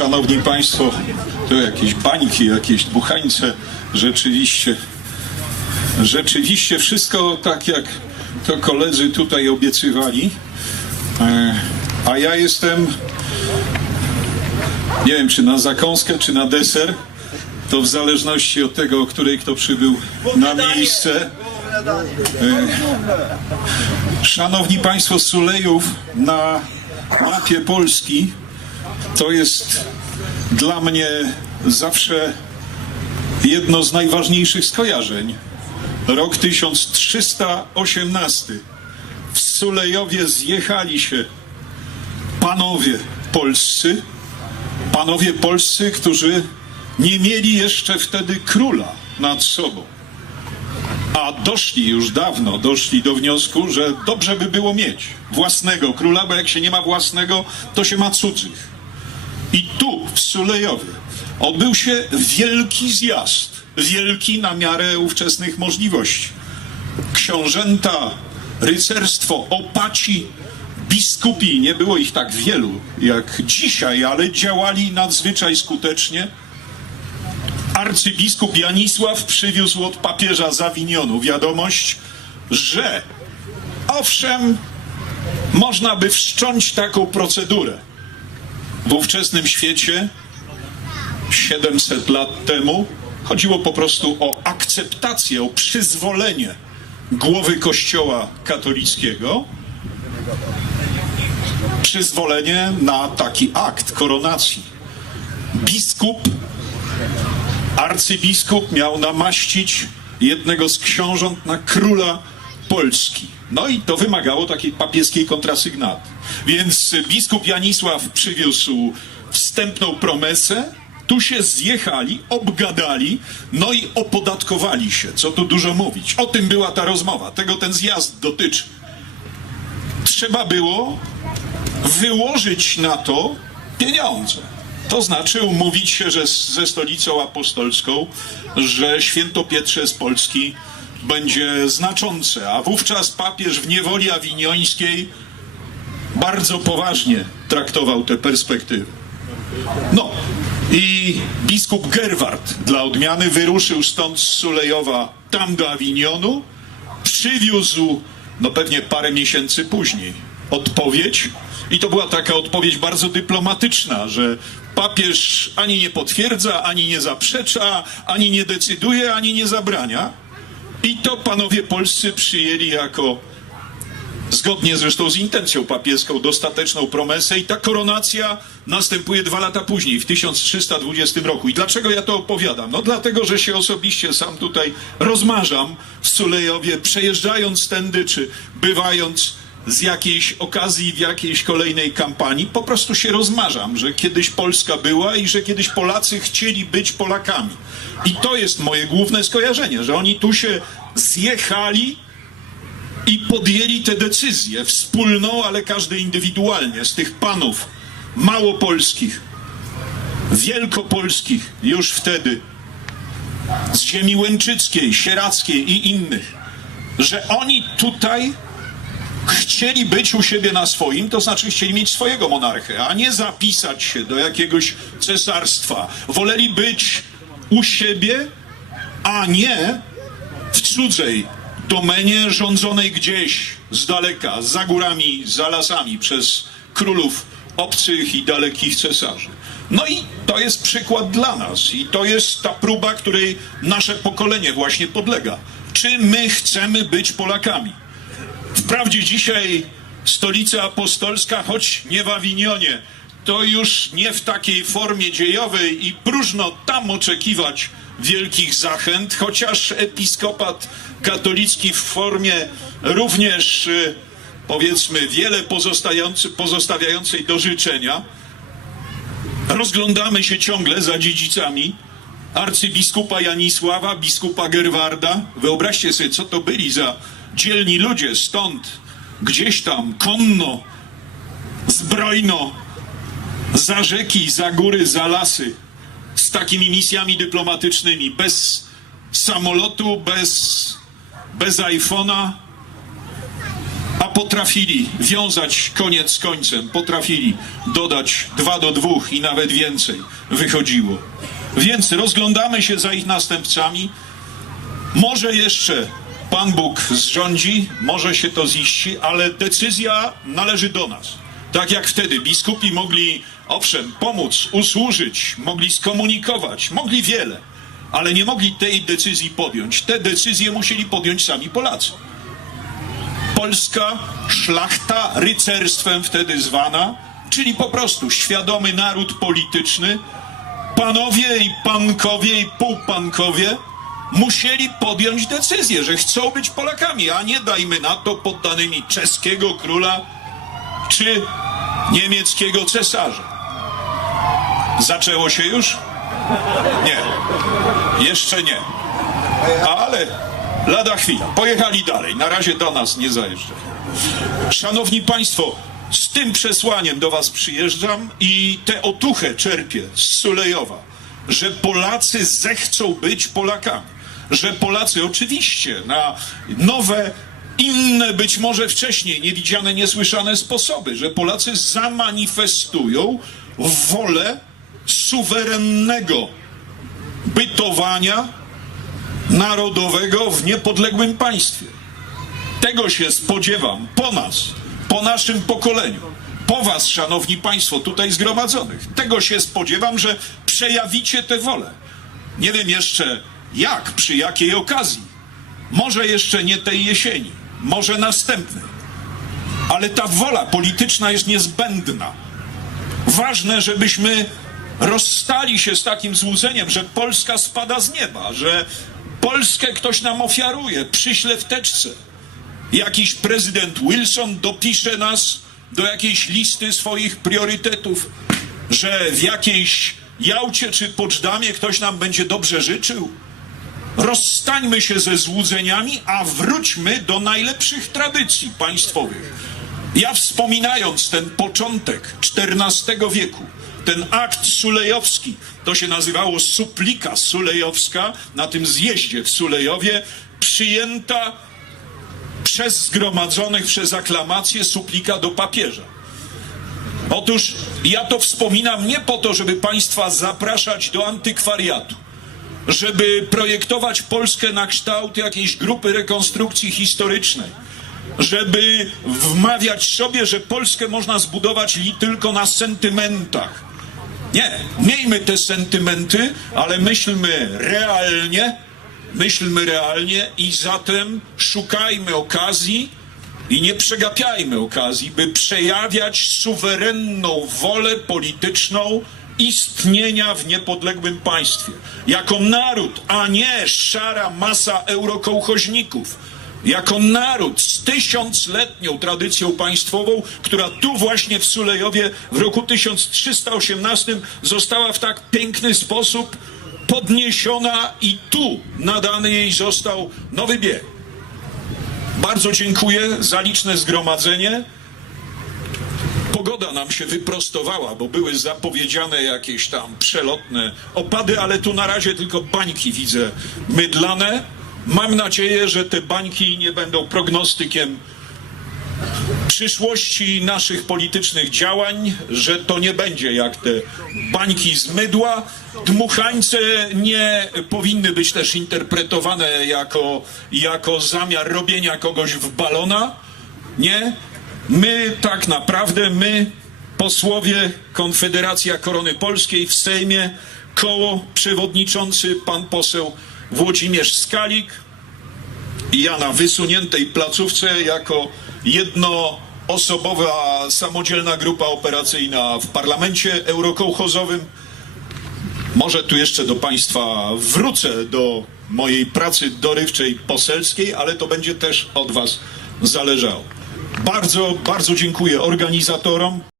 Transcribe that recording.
Szanowni Państwo, to jakieś bańki, jakieś dmuchańce. Rzeczywiście, rzeczywiście wszystko tak jak to koledzy tutaj obiecywali. E, A ja jestem, nie wiem czy na zakąskę, czy na deser. To w zależności od tego, o której kto przybył na miejsce. Szanowni Państwo, Sulejów na mapie Polski to jest dla mnie zawsze jedno z najważniejszych skojarzeń. Rok 1318. W Sulejowie zjechali się panowie polscy, panowie polscy, którzy nie mieli jeszcze wtedy króla nad sobą. A doszli już dawno, doszli do wniosku, że dobrze by było mieć własnego króla, bo jak się nie ma własnego, to się ma cudzych. I tu, w Sulejowie, odbył się wielki zjazd, wielki na miarę ówczesnych możliwości. Książęta, rycerstwo, opaci, biskupi, nie było ich tak wielu jak dzisiaj, ale działali nadzwyczaj skutecznie arcybiskup Janisław przywiózł od papieża z Awinionu wiadomość, że owszem, można by wszcząć taką procedurę. W ówczesnym świecie, 700 lat temu, chodziło po prostu o akceptację, o przyzwolenie głowy Kościoła katolickiego, przyzwolenie na taki akt koronacji. Biskup arcybiskup miał namaścić jednego z książąt na króla Polski. No i to wymagało takiej papieskiej kontrasygnaty. Więc biskup Janisław przywiózł wstępną promesę, tu się zjechali, obgadali, no i opodatkowali się. Co tu dużo mówić. O tym była ta rozmowa, tego ten zjazd dotyczy. Trzeba było wyłożyć na to pieniądze. To znaczy umówić się że z, ze stolicą apostolską, że święto Pietrze z Polski będzie znaczące, a wówczas papież w niewoli awiniońskiej bardzo poważnie traktował te perspektywy. No i biskup Gerward dla odmiany wyruszył stąd z Sulejowa tam do Awinionu, przywiózł, no pewnie parę miesięcy później, odpowiedź. I to była taka odpowiedź bardzo dyplomatyczna, że papież ani nie potwierdza, ani nie zaprzecza, ani nie decyduje, ani nie zabrania. I to panowie polscy przyjęli jako, zgodnie zresztą z intencją papieską, dostateczną promesę i ta koronacja następuje dwa lata później, w 1320 roku. I dlaczego ja to opowiadam? No dlatego, że się osobiście sam tutaj rozmarzam w Sulejowie, przejeżdżając tędy, czy bywając z jakiejś okazji w jakiejś kolejnej kampanii, po prostu się rozmarzam, że kiedyś Polska była i że kiedyś Polacy chcieli być Polakami. I to jest moje główne skojarzenie, że oni tu się zjechali i podjęli te decyzje wspólną, ale każdy indywidualnie z tych panów małopolskich, wielkopolskich już wtedy, z ziemi łęczyckiej, sieradzkiej i innych, że oni tutaj chcieli być u siebie na swoim, to znaczy chcieli mieć swojego monarchę, a nie zapisać się do jakiegoś cesarstwa. Woleli być u siebie, a nie w cudzej domenie rządzonej gdzieś z daleka, za górami, za lasami przez królów obcych i dalekich cesarzy. No i to jest przykład dla nas i to jest ta próba, której nasze pokolenie właśnie podlega. Czy my chcemy być Polakami? Wprawdzie dzisiaj stolica apostolska, choć nie w Awinionie, to już nie w takiej formie dziejowej i próżno tam oczekiwać wielkich zachęt, chociaż episkopat katolicki w formie również y, powiedzmy wiele pozostawiającej do życzenia. Rozglądamy się ciągle za dziedzicami arcybiskupa Janisława, biskupa Gerwarda. Wyobraźcie sobie, co to byli za dzielni ludzie stąd, gdzieś tam, konno, zbrojno, za rzeki, za góry, za lasy, z takimi misjami dyplomatycznymi, bez samolotu, bez, bez iPhone'a, a potrafili wiązać koniec z końcem, potrafili dodać dwa do dwóch i nawet więcej wychodziło. Więc rozglądamy się za ich następcami. Może jeszcze Pan Bóg zrządzi, może się to ziści, ale decyzja należy do nas. Tak jak wtedy biskupi mogli, owszem, pomóc, usłużyć, mogli skomunikować, mogli wiele, ale nie mogli tej decyzji podjąć. Te decyzje musieli podjąć sami Polacy. Polska szlachta rycerstwem wtedy zwana, czyli po prostu świadomy naród polityczny, panowie i pankowie i półpankowie musieli podjąć decyzję, że chcą być Polakami, a nie dajmy na to poddanymi czeskiego króla czy niemieckiego cesarza. Zaczęło się już? Nie. Jeszcze nie. Ale lada chwila. Pojechali dalej. Na razie do nas nie zajeżdżają. Szanowni Państwo, z tym przesłaniem do Was przyjeżdżam i tę otuchę czerpię z Sulejowa, że Polacy zechcą być Polakami. Że Polacy oczywiście na nowe, inne, być może wcześniej niewidziane, niesłyszane sposoby, że Polacy zamanifestują wolę suwerennego bytowania narodowego w niepodległym państwie. Tego się spodziewam po nas, po naszym pokoleniu, po was, szanowni państwo, tutaj zgromadzonych. Tego się spodziewam, że przejawicie tę wolę. Nie wiem jeszcze jak, przy jakiej okazji. Może jeszcze nie tej jesieni, może następnej. Ale ta wola polityczna jest niezbędna. Ważne, żebyśmy rozstali się z takim złudzeniem, że Polska spada z nieba, że Polskę ktoś nam ofiaruje, przyśle w teczce. Jakiś prezydent Wilson dopisze nas do jakiejś listy swoich priorytetów, że w jakiejś Jałcie czy Poczdamie ktoś nam będzie dobrze życzył. Rozstańmy się ze złudzeniami, a wróćmy do najlepszych tradycji państwowych. Ja wspominając ten początek XIV wieku, ten akt sulejowski, to się nazywało suplika sulejowska, na tym zjeździe w Sulejowie, przyjęta przez zgromadzonych, przez aklamację suplika do papieża. Otóż ja to wspominam nie po to, żeby państwa zapraszać do antykwariatu, żeby projektować Polskę na kształt jakiejś grupy rekonstrukcji historycznej, żeby wmawiać sobie, że Polskę można zbudować tylko na sentymentach. Nie, miejmy te sentymenty, ale myślmy realnie, myślmy realnie i zatem szukajmy okazji i nie przegapiajmy okazji, by przejawiać suwerenną wolę polityczną istnienia w niepodległym państwie. Jako naród, a nie szara masa eurokołchoźników. Jako naród z tysiącletnią tradycją państwową, która tu właśnie w Sulejowie w roku 1318 została w tak piękny sposób podniesiona i tu nadany jej został nowy bieg. Bardzo dziękuję za liczne zgromadzenie. Pogoda nam się wyprostowała, bo były zapowiedziane jakieś tam przelotne opady, ale tu na razie tylko bańki widzę mydlane. Mam nadzieję, że te bańki nie będą prognostykiem przyszłości naszych politycznych działań, że to nie będzie jak te bańki z mydła. Dmuchańce nie powinny być też interpretowane jako, jako zamiar robienia kogoś w balona. Nie. My tak naprawdę, my posłowie Konfederacja Korony Polskiej w Sejmie, koło przewodniczący pan poseł Włodzimierz Skalik, i ja na wysuniętej placówce jako jednoosobowa samodzielna grupa operacyjna w parlamencie eurokołchozowym. Może tu jeszcze do Państwa wrócę do mojej pracy dorywczej poselskiej, ale to będzie też od Was zależało. Bardzo, bardzo dziękuję organizatorom.